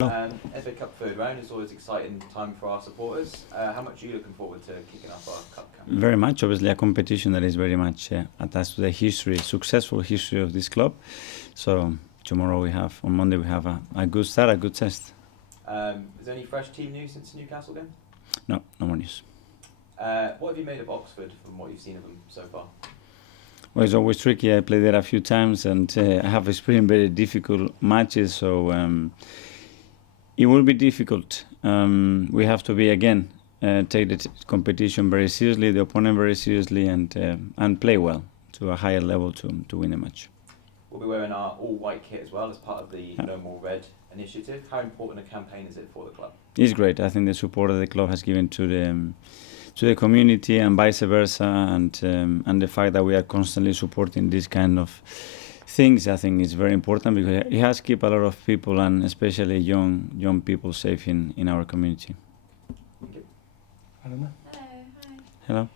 FA Cup third round is always an exciting time for our supporters. How much are you looking forward to kicking off our cup campaign? Very much, obviously a competition that is very much attached to the successful history of this club. So tomorrow on Monday we have a good start, a good test. Is there any fresh team news since the Newcastle game? No more news. What have you made of Oxford from what you've seen of them so far? Well, it's always tricky. I played there a few times and I have experienced very difficult matches, so it will be difficult. We have to take the competition very seriously, the opponent very seriously, and play well to a higher level to win a match. We'll be wearing our all-white kit as well as part of the No More Red initiative. How important a campaign is it for the club? It's great. I think the support that the club has given to the community and vice versa, and the fact that we are constantly supporting this kind of things, I think is very important because it has kept a lot of people, and especially young people, safe in our community. Thank you. Hello, hi. Hello.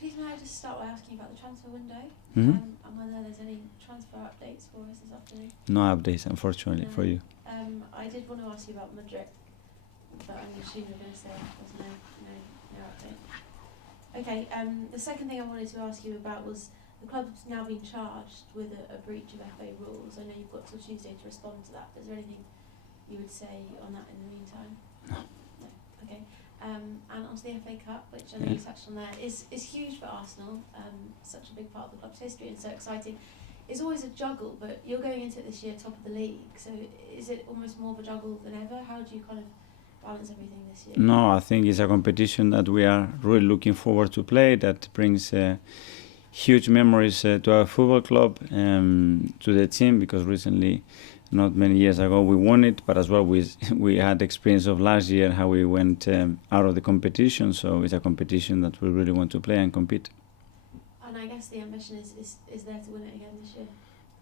Please may I just start by asking about the transfer window Mm-hmm. and whether there's any transfer updates for us this afternoon? No updates, unfortunately, for you. I did want to ask you about Madrid, but I'm assuming you're going to say there's no update. Okay, the second thing I wanted to ask you about was the club's now been charged with a breach of FA rules. I know you've got till Tuesday to respond to that, but is there anything you would say on that in the meantime? No. Okay. And onto the FA Cup, which I know you touched on there, is huge for Arsenal, such a big part of the club's history and so exciting. It's always a juggle, but you're going into it this year top of the league, so is it almost more of a juggle than ever? How do you kind of balance everything this year? No, I think it's a competition that we are really looking forward to play, that brings huge memories to our football club, to the team, because recently, not many years ago, we won it, but as well we had experience of last year how we went out of the competition, so it's a competition that we really want to play and compete. And I guess the ambition is there to win it again this year?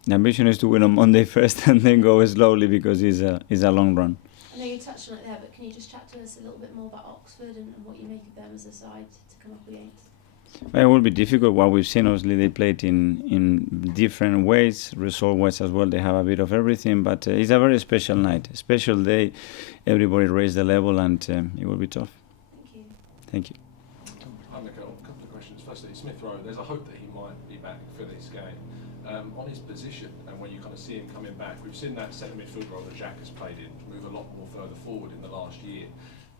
The ambition is to win on Monday first and then go slowly, because it's a long run. I know you touched on it there, but can you just chat to us a little bit more about Oxford and what you make of them as a side to come up against? It will be difficult. What we've seen, obviously, they played in different ways, result-wise as well. They have a bit of everything, but it's a very special night, special day. Everybody raised the level, and it will be tough. Thank you. Thank you. Hi, Mikel. A couple of questions. Firstly, Smith Rowe, there's a hope that he might be back for this game. On his position, and when you kind of see him coming back, we've seen that centre midfield role that Jack has played in move a lot more further forward in the last year.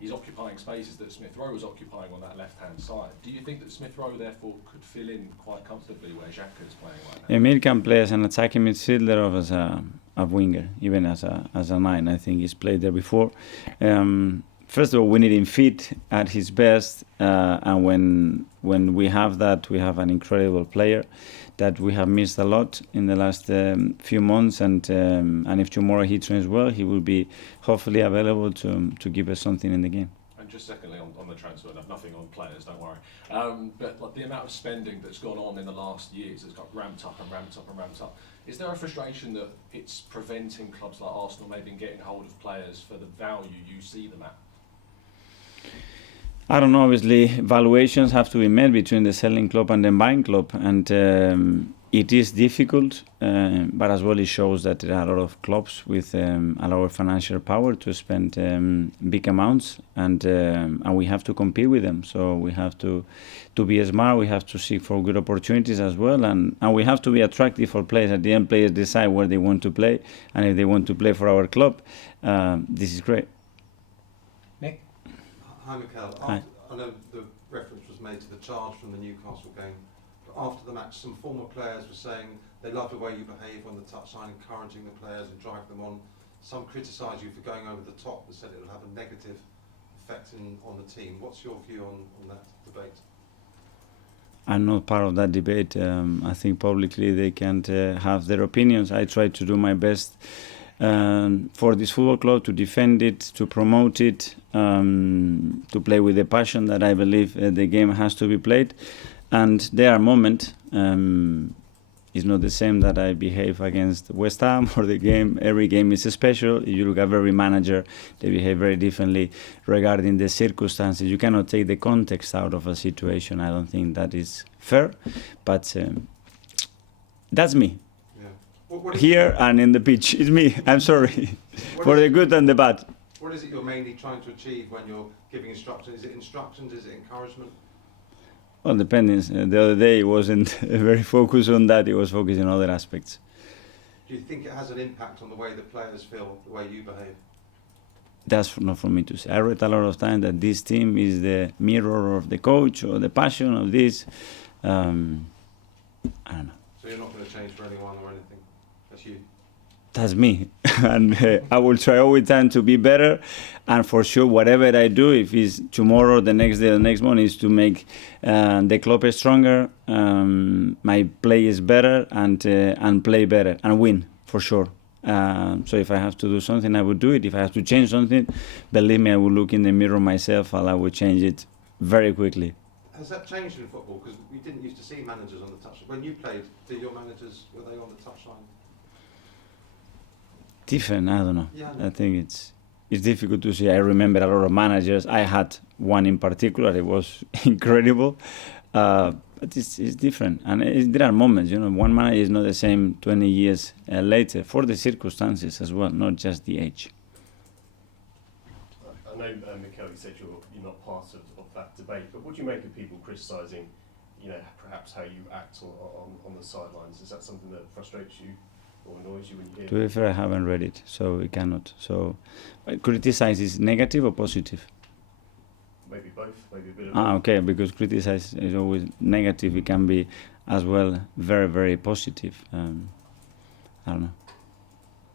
He's occupying spaces that Smith Rowe was occupying on that left-hand side. Do you think that Smith Rowe therefore could fill in quite comfortably where Xhaka is playing right now? Emil can play as an attacking midfielder or as a winger, even as a nine. I think he's played there before. First of all, we need him fit at his best, and when we have that, we have an incredible player that we have missed a lot in the last few months, and if tomorrow he trains well, he will be hopefully available to give us something in the game. And just secondly, on the transfer, and I've nothing on players, don't worry. But like the amount of spending that's gone on in the last years has got ramped up and ramped up and ramped up. Is there a frustration that it's preventing clubs like Arsenal maybe getting hold of players for the value you see them at? I don't know, obviously valuations have to be made between the selling club and the buying club, and it is difficult, but as well it shows that there are a lot of clubs with a lot of financial power to spend big amounts, and we have to compete with them. So we have to be smart, we have to seek for good opportunities as well, and we have to be attractive for players. At the end, players decide where they want to play, and if they want to play for our club, this is great. Nick? Hi, Mikel. Hi. I know the reference was made to the charge from the Newcastle game, but after the match, some former players were saying they love the way you behave on the touchline, encouraging the players and driving them on. Some criticise you for going over the top and said it will have a negative effect on the team. What's your view on that debate? I'm not part of that debate. I think publicly they can't have their opinions. I try to do my best for this football club, to defend it, to promote it, to play with the passion that I believe the game has to be played. And there are moments, it's not the same that I behave against West Ham or the game. Every game is special. If you look at every manager, they behave very differently regarding the circumstances. You cannot take the context out of a situation. I don't think that is fair, but that's me. What Here and in the pitch, it's me. I'm sorry for the good and the bad. What is it you're mainly trying to achieve when you're giving instructions? Is it instructions? Is it encouragement? Well, depending. The other day he wasn't very focused on that. He was focused on other aspects. Do you think it has an impact on the way the players feel, the way you behave? That's not for me to say. I read a lot of time that this team is the mirror of the coach or the passion of this. I don't know. So you're not going to change for anyone or anything? That's you? That's me. And I will try all the time to be better. And for sure, whatever I do, if it's tomorrow, the next day, the next month, is to make the club stronger, my play is better, and play better, and win, for sure. So if I have to do something, I would do it. If I have to change something, believe me, I will look in the mirror myself and I will change it very quickly. Has that changed in football? Because we didn't used to see managers on the touchline. When you played, did your managers, were they on the touchline? Different, I don't know. Yeah. I think it's difficult to say. I remember a lot of managers. I had one in particular. It was incredible. But it's different. And there are moments, one manager is not the same 20 years later for the circumstances as well, not just the age. I know, Mikel, you said you're not part of that debate, but what do you make of people criticising, perhaps how you act on the sidelines? Is that something that frustrates you or annoys you when you hear it? To be fair, I haven't read it, so we cannot. So, criticize is negative or positive? Maybe both, maybe a bit of both. Okay, because criticize is always negative. It can be as well very, very positive. I don't know.